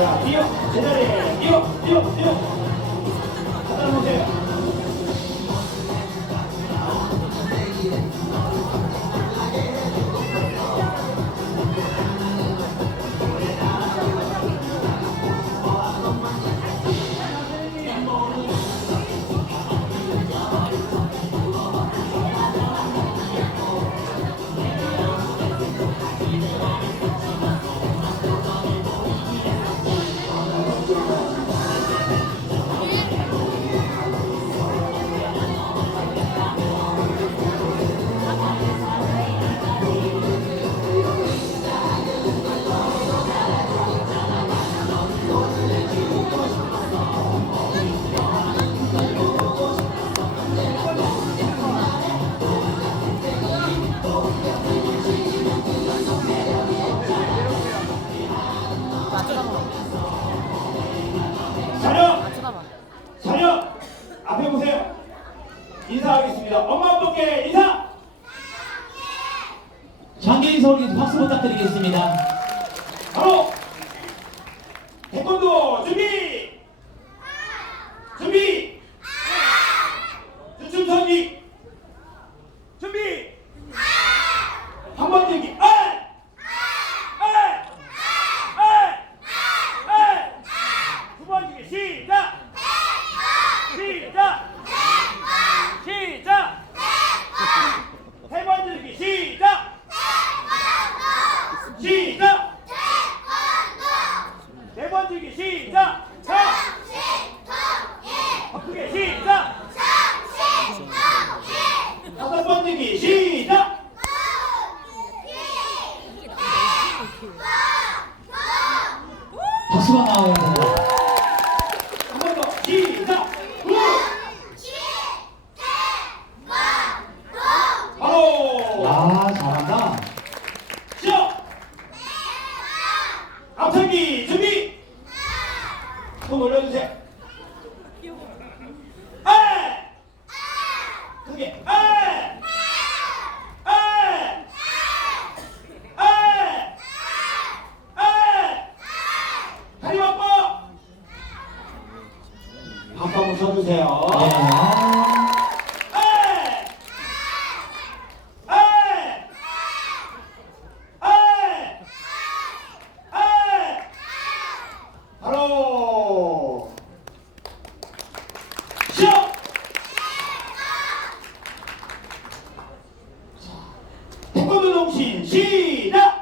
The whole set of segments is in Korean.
자, 뛰어. 제자리에 뛰어, 뛰어, 뛰어. 갖다 놓으세요. 서울님 박수 부탁드리겠습니다. 바로 태권도 준비! 준비! 주춤선기 준비! 한 번 들기 아! 아! 아! 아! 두번 들기 시작! 시작! 시작! 세 번 들기 시작! 시작! 들기 시작! 자! 바쁘게 시작! 다섯 번 들기 시작! 박수가 나와야 됩니다. 한 번 더 시작! 후! 바로! 아, 잘한다. 시작! 앞서기 준비! 손 올려주세요. 아! 크게! 다리 바꿔! 밥 한번 써주세요. 네. 아! 아! 아! 아! 바로 시작! 태권도 정신 시작!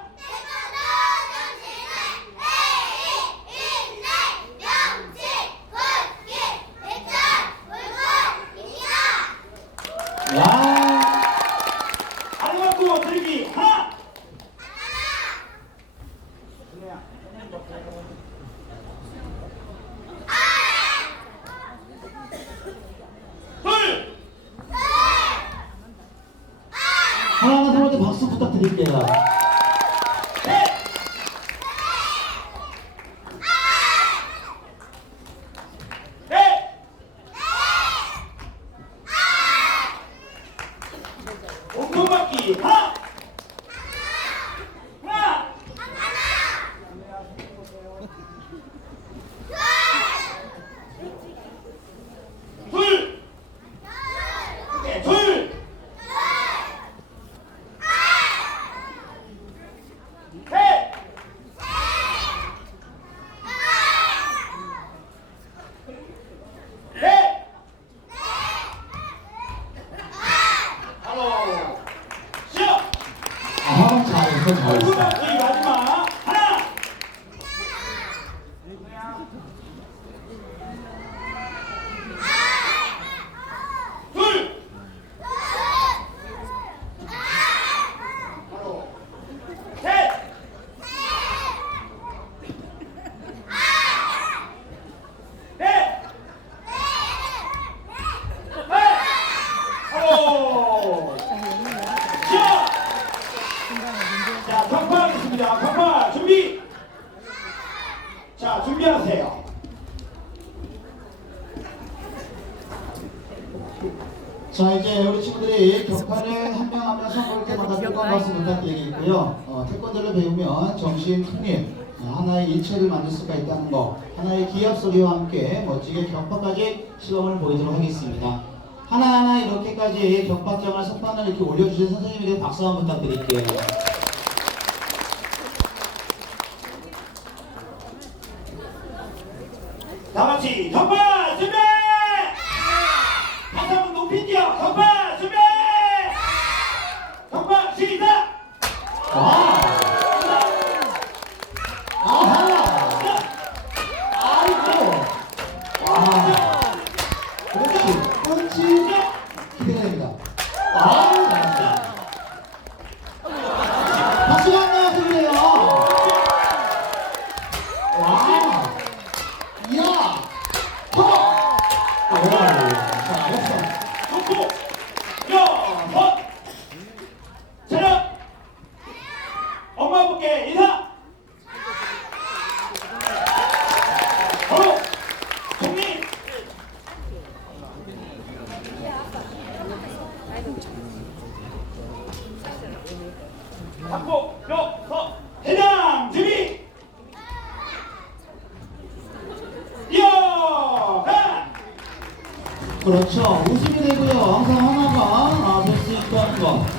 야, 아래 갖고 들기 하나! 둘! 때 박수 부탁드릴게요. 셋! 넷! 몸통받기 하나! 하나! 둘! 네, 둘! 셋! 넷! 바로 시작! 아, 잘했어, 준비하세요. 자 이제 우리 친구들이 격판을 한 명 한명 선거를 받아들고 말씀 부탁드리고요. 어, 태권도를 배우면 정신 통일 어, 하나의 일체를 만들 수가 있다는 거 하나의 기합 소리와 함께 멋지게 격파까지 실험을 보이도록 하겠습니다. 하나하나 이렇게까지 격파장을 석판을 이렇게 올려주신 선생님에게 박수 한번 부탁드릴게요. 격파 준비 다시 한번 높이 뛰어 격파 준비 격파 시작 와. 아, 그렇지. 그렇지. 기대됩니다. 와. 그렇죠. 웃음이 되고요. 항상 하나가 아, 볼수 있던 거.